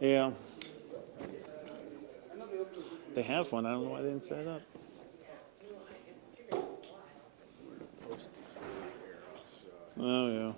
Yeah. They have one. I don't know why they didn't set it up. Oh, yeah.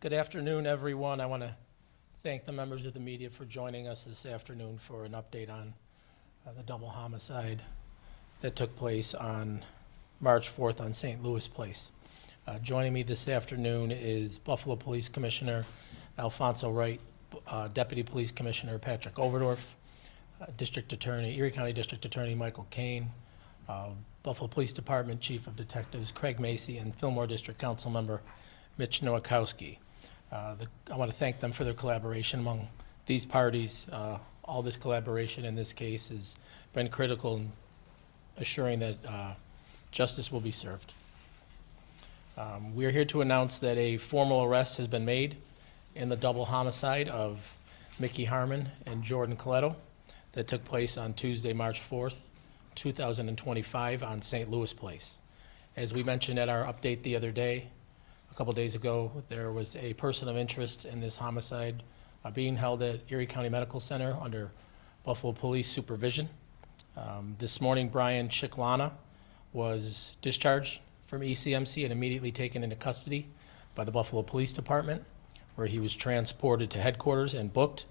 Good afternoon, everyone. I want to thank the members of the media for joining us this afternoon for an update on the double homicide that took place on March 4th on St. Louis Place. Joining me this afternoon is Buffalo Police Commissioner Alfonso Wright, Deputy Police Commissioner Patrick Overdorf, District Attorney, Erie County District Attorney Michael Kane, Buffalo Police Department Chief of Detectives Craig Macy, and Fillmore District Council Member Mitch Nowakowski. I want to thank them for their collaboration among these parties. All this collaboration in this case has been critical in assuring that justice will be served. We are here to announce that a formal arrest has been made in the double homicide of Mickey Harmon and Jordan Coletto that took place on Tuesday, March 4th, 2025 on St. Louis Place. As we mentioned at our update the other day, a couple days ago, there was a person of interest in this homicide being held at Erie County Medical Center under Buffalo Police supervision. This morning, Brian Chiclana was discharged from ECMC and immediately taken into custody by the Buffalo Police Department, where he was transported to headquarters and booked,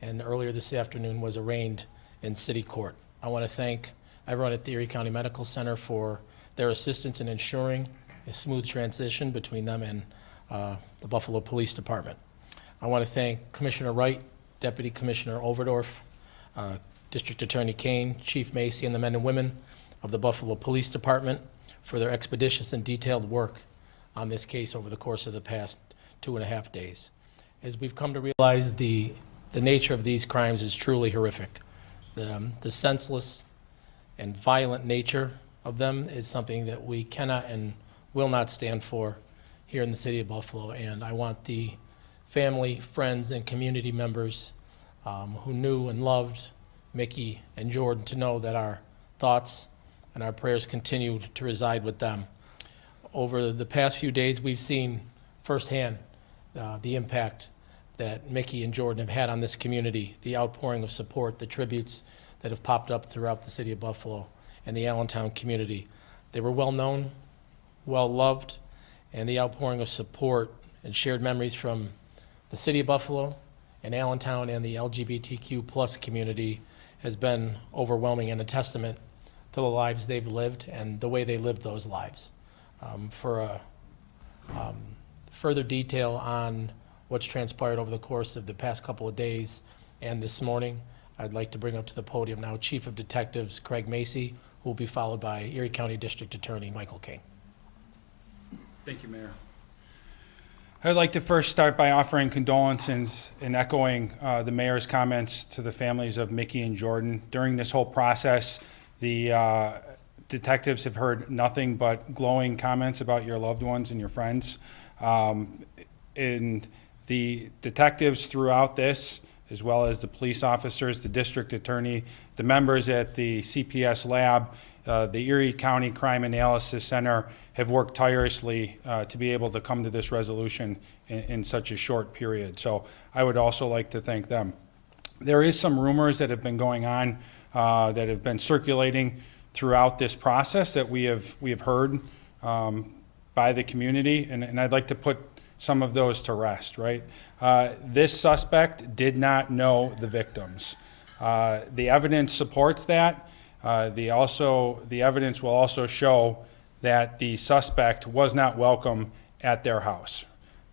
and earlier this afternoon was arraigned in city court. I want to thank everyone at the Erie County Medical Center for their assistance in ensuring a smooth transition between them and the Buffalo Police Department. I want to thank Commissioner Wright, Deputy Commissioner Overdorf, District Attorney Kane, Chief Macy, and the men and women of the Buffalo Police Department for their expeditious and detailed work on this case over the course of the past 2.5 days. As we've come to realize, the nature of these crimes is truly horrific. The senseless and violent nature of them is something that we cannot and will not stand for here in the city of Buffalo, and I want the family, friends, and community members who knew and loved Mickey and Jordan, to know that our thoughts and our prayers continued to reside with them. Over the past few days, we've seen firsthand the impact that Mickey and Jordan have had on this community, the outpouring of support, the tributes that have popped up throughout the city of Buffalo and the Allentown community. They were well known, well loved, and the outpouring of support and shared memories from the city of Buffalo and Allentown and the LGBTQ plus community has been overwhelming and a testament to the lives they've lived and the way they lived those lives. For further detail on what's transpired over the course of the past couple of days and this morning, I'd like to bring up to the podium now Chief of Detectives Craig Macy, who will be followed by Erie County District Attorney Michael King. Thank you, Mayor. I'd like to first start by offering condolences and echoing the mayor's comments to the families of Mickey and Jordan. During this whole process, the detectives have heard nothing but glowing comments about your loved ones and your friends. And the detectives throughout this, as well as the police officers, the district attorney, the members at the CPS lab, the Erie County Crime Analysis Center have worked tirelessly to be able to come to this resolution in such a short period. So I would also like to thank them. There is some rumors that have been going on that have been circulating throughout this process that we have heard by the community, and I'd like to put some of those to rest, right? This suspect did not know the victims. The evidence supports that. The evidence will also show that the suspect was not welcome at their house.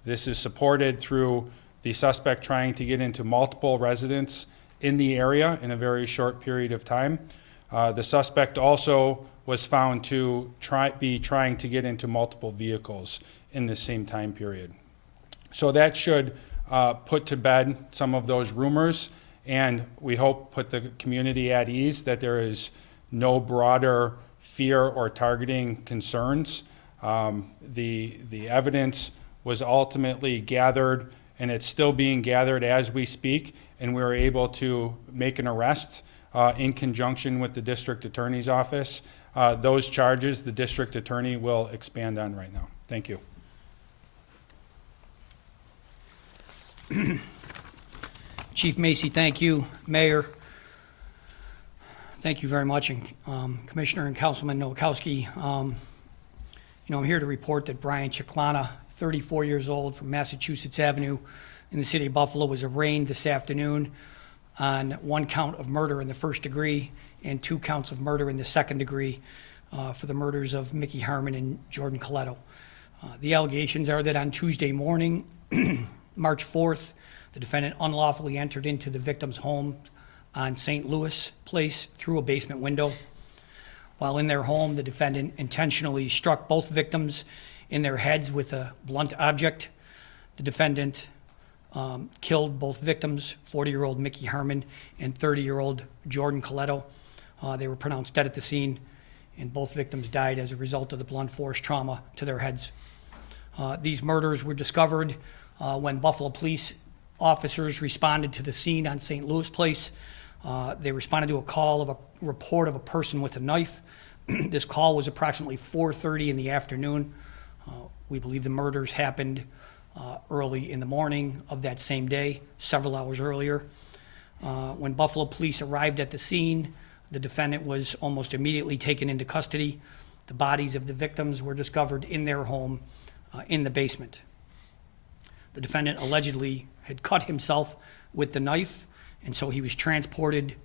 This is supported through the suspect trying to get into multiple residents in the area in a very short period of time. The suspect also was found to be trying to get into multiple vehicles in the same time period. So that should put to bed some of those rumors, and we hope put the community at ease that there is no broader fear or targeting concerns. The evidence was ultimately gathered, and it's still being gathered as we speak, and we were able to make an arrest in conjunction with the district attorney's office. Those charges the district attorney will expand on right now. Thank you. Chief Macy, thank you. Mayor, thank you very much. And Commissioner and Councilman Nowakowski, I'm here to report that Brian Chiclana, 34 years old, from Massachusetts Avenue in the city of Buffalo, was arraigned this afternoon on 1 count of murder in the first degree and 2 counts of murder in the second degree for the murders of Mickey Harmon and Jordan Coletto. The allegations are that on Tuesday morning, March 4th, the defendant unlawfully entered into the victim's home on St. Louis Place through a basement window. While in their home, the defendant intentionally struck both victims in their heads with a blunt object. The defendant killed both victims, 40-year-old Mickey Harmon and 30-year-old Jordan Coletto. They were pronounced dead at the scene, and both victims died as a result of the blunt force trauma to their heads. These murders were discovered when Buffalo police officers responded to the scene on St. Louis Place. They responded to a call of a report of a person with a knife. This call was approximately 4:30 in the afternoon. We believe the murders happened early in the morning of that same day, several hours earlier. When Buffalo police arrived at the scene, the defendant was almost immediately taken into custody. The bodies of the victims were discovered in their home in the basement. The defendant allegedly had cut himself with the knife, and so he was transported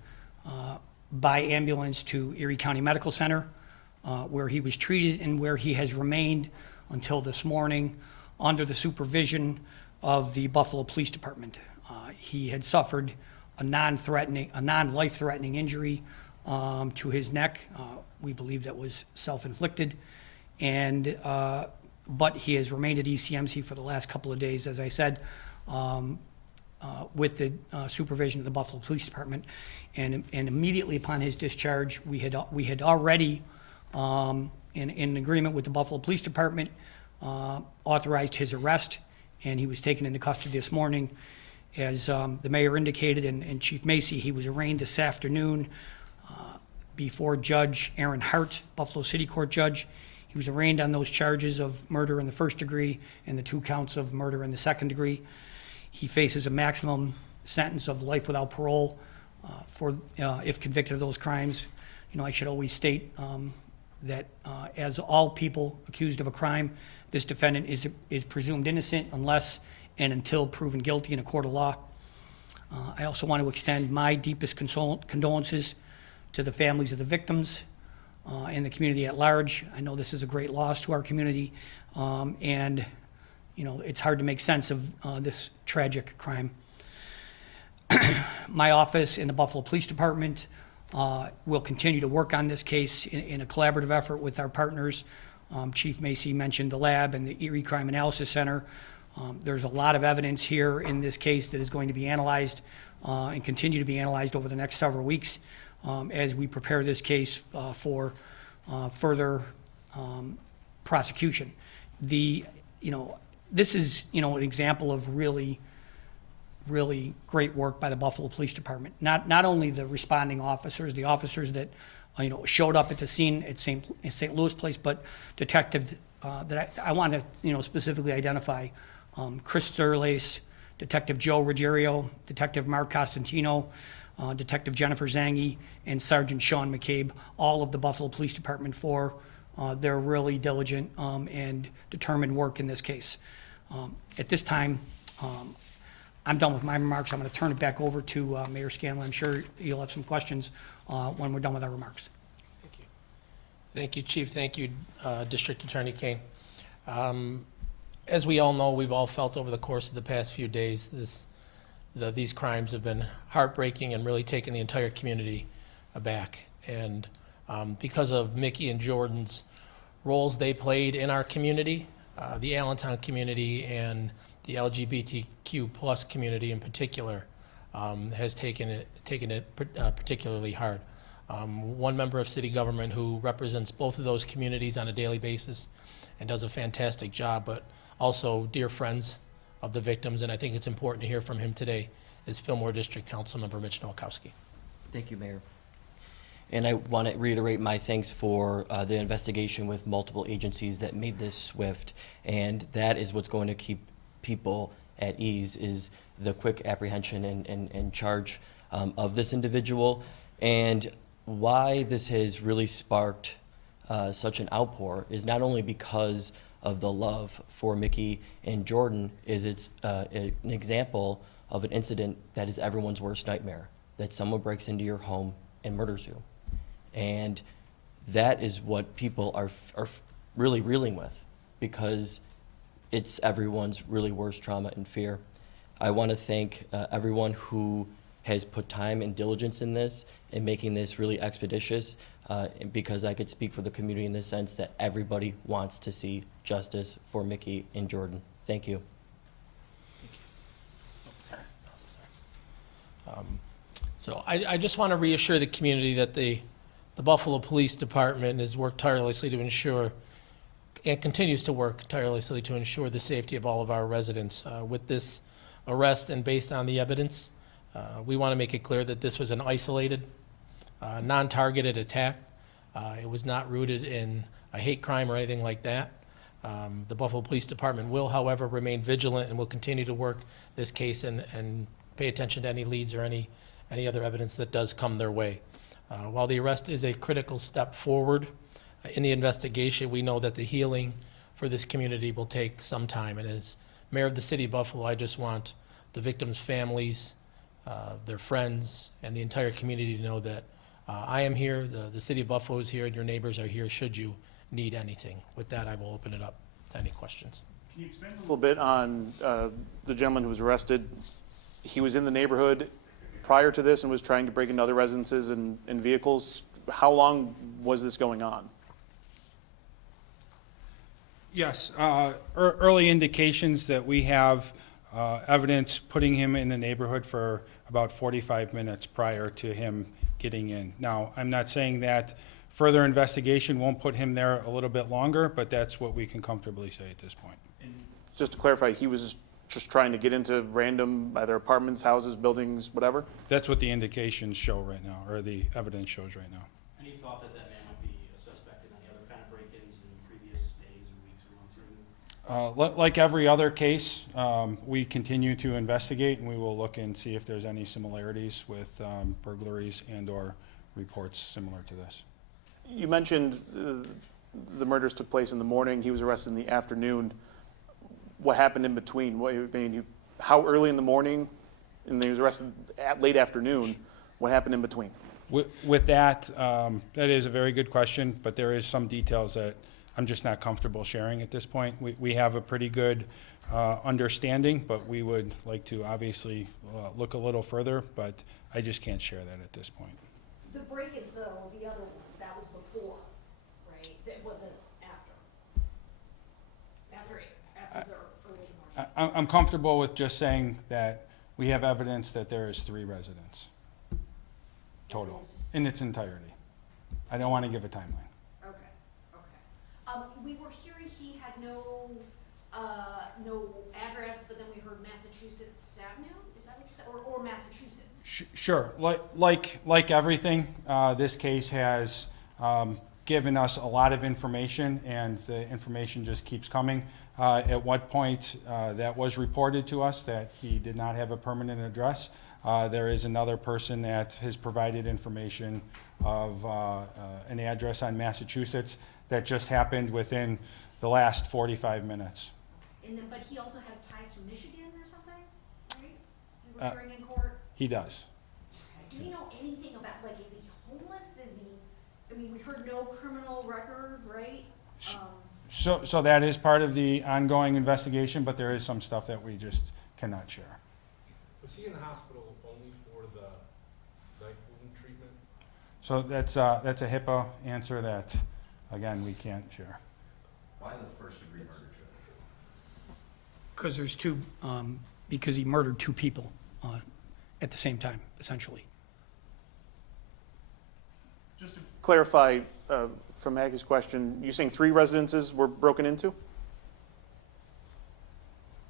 by ambulance to Erie County Medical Center, where he was treated and where he has remained until this morning under the supervision of the Buffalo Police Department. He had suffered a non-life-threatening injury to his neck. We believe that was self-inflicted, and but he has remained at ECMC for the last couple of days, as I said, with the supervision of the Buffalo Police Department. And immediately upon his discharge, we had already, in agreement with the Buffalo Police Department, authorized his arrest, and he was taken into custody this morning. As the mayor indicated and Chief Macy, he was arraigned this afternoon before Judge Aaron Hart, Buffalo City Court Judge. He was arraigned on those charges of murder in the first degree and the 2 counts of murder in the second degree. He faces a maximum sentence of life without parole if convicted of those crimes. You know, I should always state that as all people accused of a crime, this defendant is presumed innocent unless and until proven guilty in a court of law. I also want to extend my deepest condolences to the families of the victims and the community at large. I know this is a great loss to our community, and you know, it's hard to make sense of this tragic crime. My office in the Buffalo Police Department will continue to work on this case in a collaborative effort with our partners. Chief Macy mentioned the lab and the Erie Crime Analysis Center. There's a lot of evidence here in this case that is going to be analyzed and continue to be analyzed over the next several weeks as we prepare this case for further prosecution. This is, an example of really great work by the Buffalo Police Department. Not only the responding officers, the officers that showed up at the scene at St. Louis Place, but detective that I want to specifically identify. Chris Thurlace, Detective Joe Ruggiero, Detective Mark Costantino, Detective Jennifer Zangi, and Sergeant Sean McCabe, all of the Buffalo Police Department for their really diligent and determined work in this case. At this time, I'm done with my remarks. I'm going to turn it back over to Mayor Scanlon. I'm sure you'll have some questions when we're done with our remarks. Thank you. Thank you, Chief. Thank you, District Attorney Kane. As we all know, we've all felt over the course of the past few days, these crimes have been heartbreaking and really taken the entire community aback. And because of Mickey and Jordan's roles they played in our community, the Allentown community and the LGBTQ plus community in particular has taken it particularly hard. One member of city government who represents both of those communities on a daily basis and does a fantastic job, but also dear friends of the victims, and I think it's important to hear from him today, is Fillmore District Councilmember Mitch Nowakowski. Thank you, Mayor. And I want to reiterate my thanks for the investigation with multiple agencies that made this swift, and that is what's going to keep people at ease, is the quick apprehension and charge of this individual. And why this has really sparked such an outpour is not only because of the love for Mickey and Jordan, is it's an example of an incident that is everyone's worst nightmare, that someone breaks into your home and murders you. And that is what people are really reeling with, because it's everyone's really worst trauma and fear. I want to thank everyone who has put time and diligence in this and making this really expeditious, because I could speak for the community in the sense that everybody wants to see justice for Mickey and Jordan. Thank you. So I just want to reassure the community that the Buffalo Police Department has worked tirelessly to ensure, and continues to work tirelessly to ensure the safety of all of our residents. With this arrest and based on the evidence, we want to make it clear that this was an isolated, non-targeted attack. It was not rooted in a hate crime or anything like that. The Buffalo Police Department will, however, remain vigilant and will continue to work this case and pay attention to any leads or any other evidence that does come their way. While the arrest is a critical step forward in the investigation, we know that the healing for this community will take some time. And as mayor of the city of Buffalo, I just want the victims' families, their friends, and the entire community to know that I am here, the city of Buffalo is here, and your neighbors are here should you need anything. With that, I will open it up to any questions. Can you expand a little bit on the gentleman who was arrested? He was in the neighborhood prior to this and was trying to break into other residences and vehicles. How long was this going on? Yes, early indications that we have evidence putting him in the neighborhood for about 45 minutes prior to him getting in. Now, I'm not saying that further investigation won't put him there a little bit longer, but that's what we can comfortably say at this point. Just to clarify, he was just trying to get into random, either apartments, houses, buildings, whatever? That's what the indications show right now, or the evidence shows right now. Any thought that that man might be a suspect in any other kind of break-ins in previous days or weeks or months or anything? Like every other case, we continue to investigate, and we will look and see if there's any similarities with burglaries and/or reports similar to this. You mentioned the murders took place in the morning, he was arrested in the afternoon. What happened in between? How early in the morning, and he was arrested at late afternoon, what happened in between? With that, that is a very good question, but there is some details that I'm just not comfortable sharing at this point. We have a pretty good understanding, but we would like to obviously look a little further, but I just can't share that at this point. The break-ins though, the other ones, that was before, right? That wasn't after? After the early morning? I'm comfortable with just saying that we have evidence that there is 3 residents total in its entirety. I don't want to give a timeline. Okay. We were hearing he had no address, but then we heard Massachusetts Avenue, is that what you said? Or Massachusetts? Sure. Like everything, this case has given us a lot of information, and the information just keeps coming. At what point that was reported to us that he did not have a permanent address. There is another person that has provided information of an address on Massachusetts that just happened within the last 45 minutes. And then, but he also has ties to Michigan or something, right? We were hearing in court? He does. Do we know anything about, like, is he homeless? Is he, I mean, we heard no criminal record, right? So that is part of the ongoing investigation, but there is some stuff that we just cannot share. Was he in the hospital only for the knife wound treatment? So that's a HIPAA answer that, again, we can't share. Why is it first degree murder, Judge? Because there's 2, because he murdered 2 people at the same time, essentially. Just to clarify from Maggie's question, you saying 3 residences were broken into?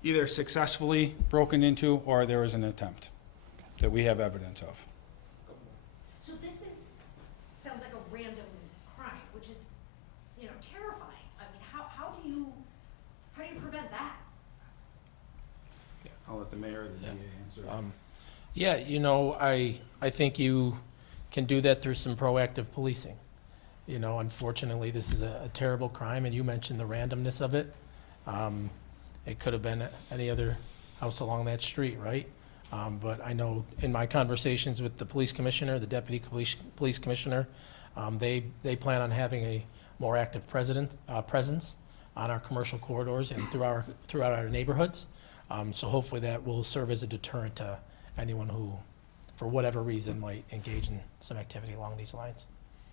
Either successfully broken into, or there was an attempt that we have evidence of. So this sounds like a random crime, which is, terrifying. I mean, how do you prevent that? I'll let the mayor or the DA answer. Yeah, I think you can do that through some proactive policing. Unfortunately, this is a terrible crime, and you mentioned the randomness of it. It could have been any other house along that street, right? But I know in my conversations with the police commissioner, the deputy police commissioner, they plan on having a more active presence on our commercial corridors and throughout our neighborhoods. So hopefully that will serve as a deterrent to anyone who, for whatever reason, might engage in some activity along these lines.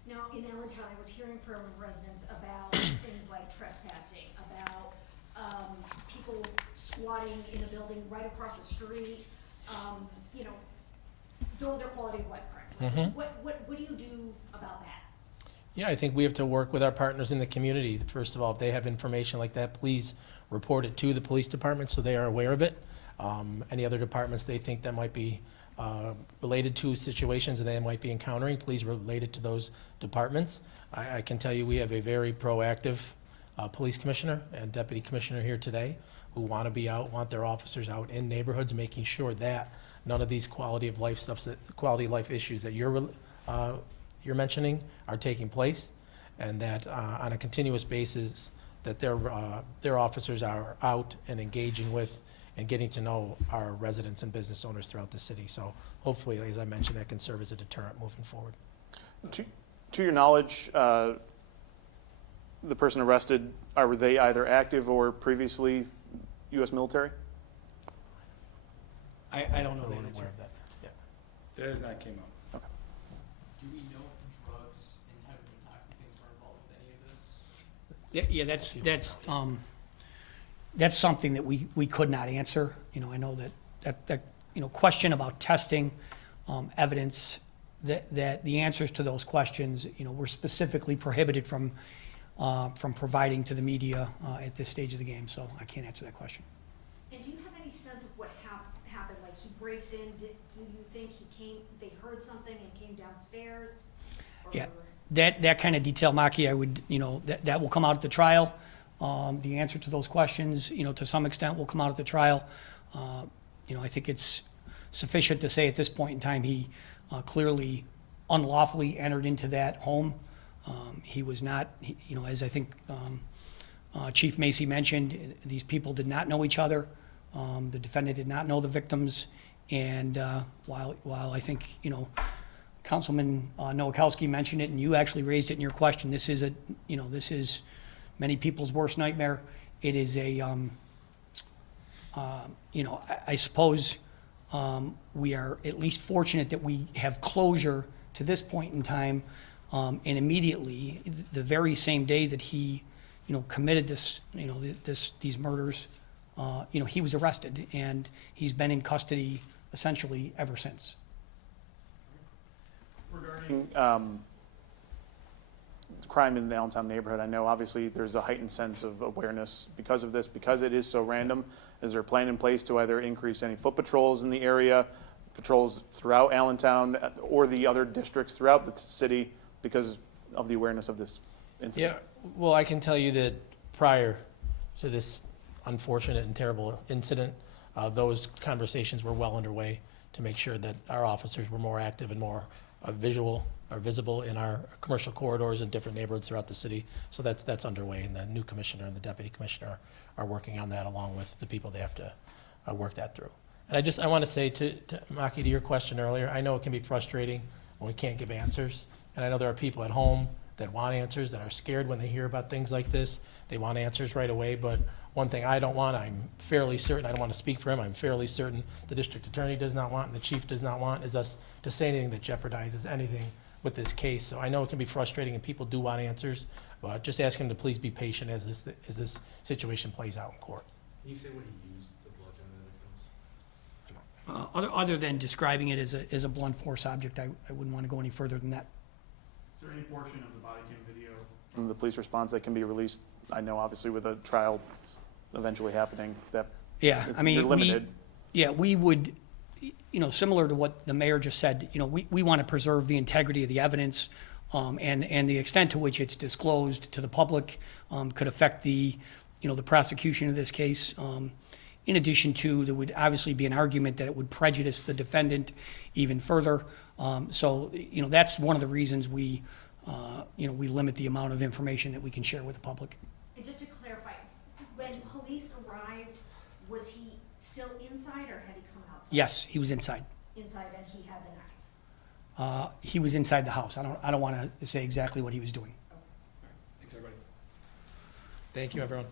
Now, in Allentown, I was hearing from residents about things like trespassing, about people squatting in a building right across the street. Those are quality of life crimes. Like, what do you do about that? Yeah, I think we have to work with our partners in the community. First of all, if they have information like that, please report it to the police department so they are aware of it. Any other departments they think that might be related to situations that they might be encountering, please relate it to those departments. I can tell you we have a very proactive police commissioner and deputy commissioner here today who want to be out, want their officers out in neighborhoods, making sure that none of these quality of life issues that you're mentioning are taking place, and that on a continuous basis that their officers are out and engaging with and getting to know our residents and business owners throughout the city. So hopefully, as I mentioned, that can serve as a deterrent moving forward. To your knowledge, the person arrested, are they either active or previously U.S. military? I don't know I'm that aware answer. of that. Yeah. That has not came up. Do we know if drugs and type of intoxicants are involved with any of this? Yeah, that's something that we could not answer. I know that question about testing, evidence, that the answers to those questions, we're specifically prohibited from providing to the media at this stage of the game, so I can't answer that question. And do you have any sense breaks in, do you think they heard something and came downstairs? Yeah. Or- That kind of detail, Maki, I would, that will come out at the trial. The answer to those questions, to some extent will come out at the trial. I think it's sufficient to say at this point in time, he clearly unlawfully entered into that home. He was not, as I think Chief Macy mentioned, these people did not know each other. The defendant did not know the victims. And while I think, Councilman Nowakowski mentioned it, and you actually raised it in your question, this is many people's worst nightmare. It is I suppose we are at least fortunate that we have closure to this point in time, and immediately, the very same day that he, committed these murders, he was arrested, and he's been in custody essentially ever since. Regarding crime in the Allentown neighborhood, I know obviously there's a heightened sense of awareness because of this, because it is so random. Is there a plan in place to either increase any foot patrols in the area, patrols throughout Allentown, or the other districts throughout the city because of the awareness of this incident? Yeah, well, I can tell you that prior to this unfortunate and terrible incident, those conversations were well underway to make sure that our officers were more active and more visible in our commercial corridors in different neighborhoods throughout the city. So that's underway, and the new commissioner and the deputy commissioner are working on that along with the people they have to work that through. And I want to say to Maki, to your question earlier, I know it can be frustrating when we can't give answers. And I know there are people at home that want answers, that are scared when they hear about things like this. They want answers right away, but one thing I don't want, I'm fairly certain, I don't want to speak for him, I'm fairly certain the district attorney does not want and the chief does not want, is us to say anything that jeopardizes anything with this case. So I know it can be frustrating and people do want answers, but just ask him to please be patient as this situation plays out in court. Can you say what he used to bludgeon the victims? Other than describing it as a blunt force object, I wouldn't want to go any further than that. Is there any portion of the body cam video from the police response that can be released? I know obviously with a trial eventually happening that Yeah, I mean, you're limited. we would, similar to what the mayor just said, we want to preserve the integrity of the evidence, and the extent to which it's disclosed to the public could affect the prosecution of this case. In addition to, there would obviously be an argument that it would prejudice the defendant even further. So, that's one of the reasons we limit the amount of information that we can share with the public. And just to clarify, when police arrived, was he still inside or had he come outside? Yes, he was inside. Inside, and he had the knife. He was inside the house. I don't want to say exactly what he was doing. Thanks, everybody. Thank you, everyone.